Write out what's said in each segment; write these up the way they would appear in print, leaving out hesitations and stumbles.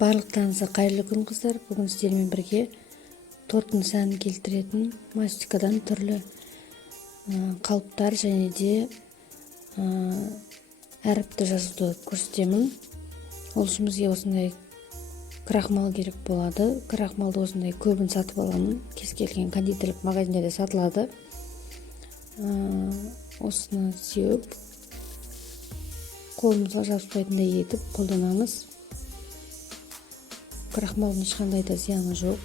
Барлықтарыңызға қайырлы күн қыздар. Бүгін сіздермен бірге торттың сәнін келтіретін мастикадан түрлі қалыптар және де әріпті жазуды көрсетемін. Ол үшін бізге осындай крахмал керек болады. Крахмалды осындай көбін сатып аламын. Кез келген кондитерлік магазиндерде сатылады. Осыны сеуіп, қолымызға жабыспайтындай етіп қолданамыз. Крахмалдың ешқандай да зияны жоқ.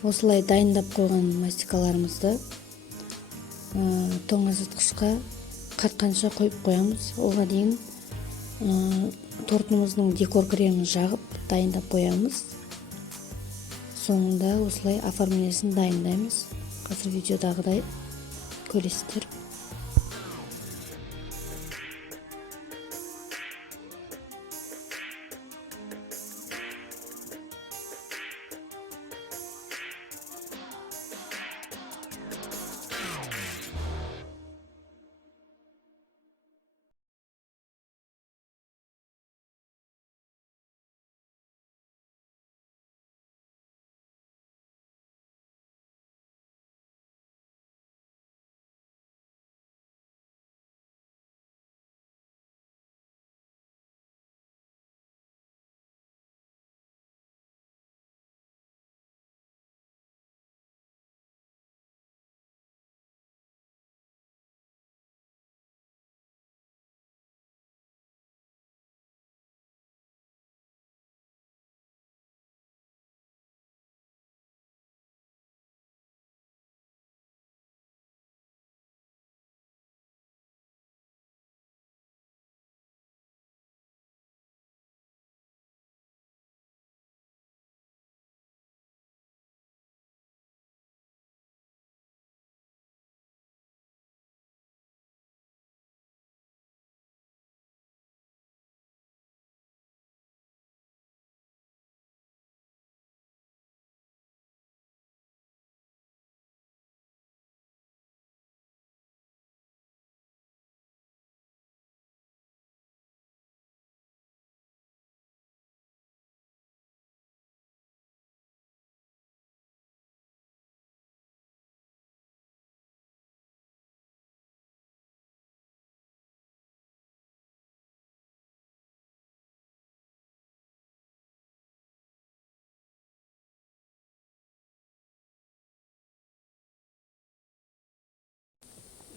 Осылай дайындап қойған мастикаларымызды тоңазытқышқа қатқанша қойып қоямыз. Оған дейін тортымыздың декор кремін жағып дайындап қоямыз. Соңында осылай оформлениесін дайындаймыз. Қазір видеодағыдай көресіздер.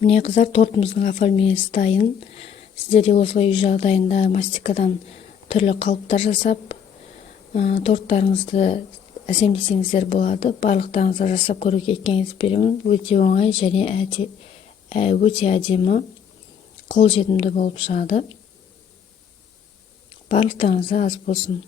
Міне қыздар, тортымыздың оформлениесі дайын. Сіздер де осылай үй жағдайында мастикадан түрлі қалыптар жасап, торттарыңызды әсемдесеңіздер болады. Барлықтарыңызға жасап көруге кеңес беремін. Өте оңай және өте әдемі, қолжетімді болып шығады. Барлықтарыңызға ас болсын.